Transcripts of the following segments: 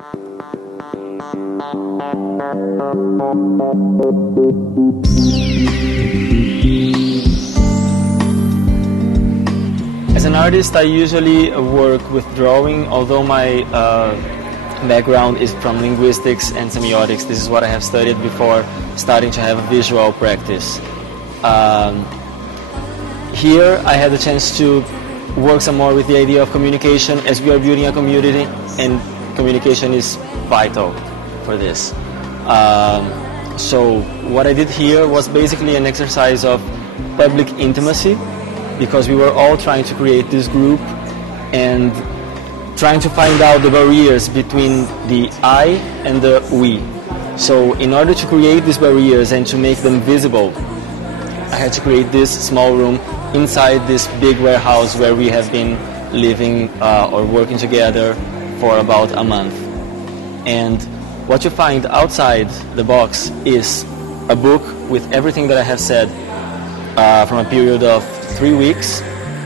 As an artist, I usually work with drawing, although my background is from linguistics and semiotics. This is what I have studied before starting to have a visual practice. Here I had the chance to work some more with the idea of communication, as we are building a community, and communication is vital for this. So what I did here was basically an exercise of public intimacy, because we were all trying to create this group and trying to find out the barriers between the I and the we. So in order to create these barriers and to make them visible, I had to create this small room inside this big warehouse where we have been living or working together for about a month. And what you find outside the box is a book with everything that I have said from a period of 3 weeks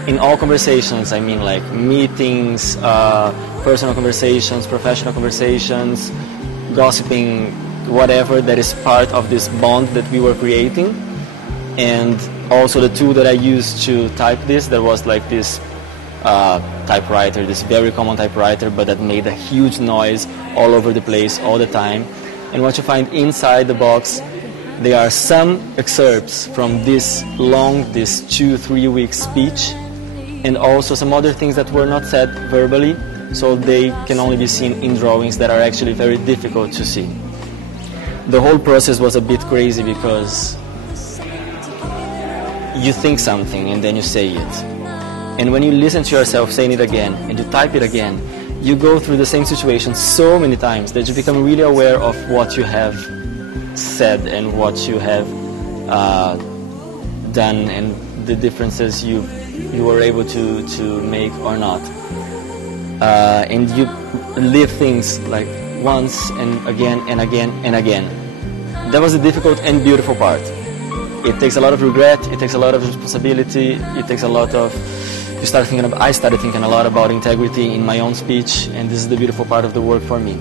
in all conversations. I mean, like meetings, personal conversations, professional conversations, gossiping, whatever that is part of this bond that we were creating. And also the tool that I used to type this, there was like this typewriter, this very common typewriter, but that made a huge noise all over the place all the time. And what you find inside the box, there are some excerpts from this long, this 2-3 week speech, and also some other things that were not said verbally, so they can only be seen in drawings that are actually very difficult to see. The whole process was a bit crazy because you think something and then you say it. And when you listen to yourself saying it again and you type it again, you go through the same situation so many times that you become really aware of what you have said and what you have done and the differences you were able to make or not. And you live things like once and again and again and again. That was the difficult and beautiful part. It takes a lot of regret, it takes a lot of responsibility, it takes a lot of... I started thinking a lot about integrity in my own speech, and this is the beautiful part of the work for me.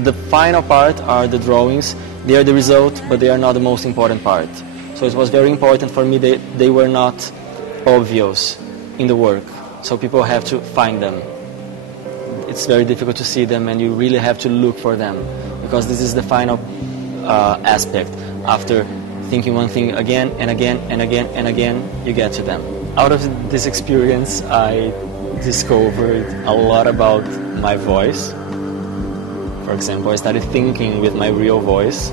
The final part are the drawings. They are the result, but they are not the most important part. So it was very important for me that they were not obvious in the work, so people have to find them. It's very difficult to see them, and you really have to look for them, because this is the final aspect. After thinking one thing again and again and again and again, you get to them. Out of this experience, I discovered a lot about my voice. For example, I started thinking with my real voice,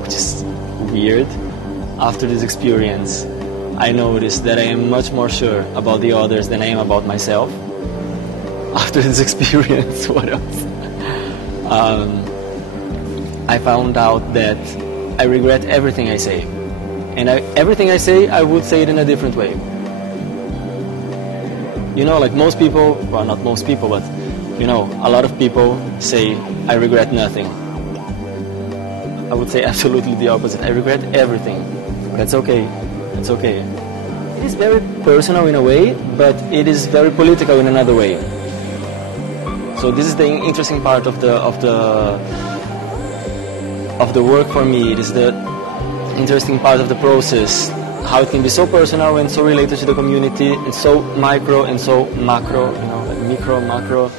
which is weird. After this experience, I noticed that I am much more sure about the others than I am about myself. After this experience, what else? I found out that I regret everything I say. And everything I say, I would say it in a different way. You know, like most people, well, not most people, but you know, a lot of people say, I regret nothing. I would say absolutely the opposite. I regret everything. That's okay. It's okay. It is very personal in a way, but it is very political in another way. So this is the interesting part of the work for me. It is the interesting part of the process. How it can be so personal and so related to the community, and so micro and so macro, you know, like micro, macro.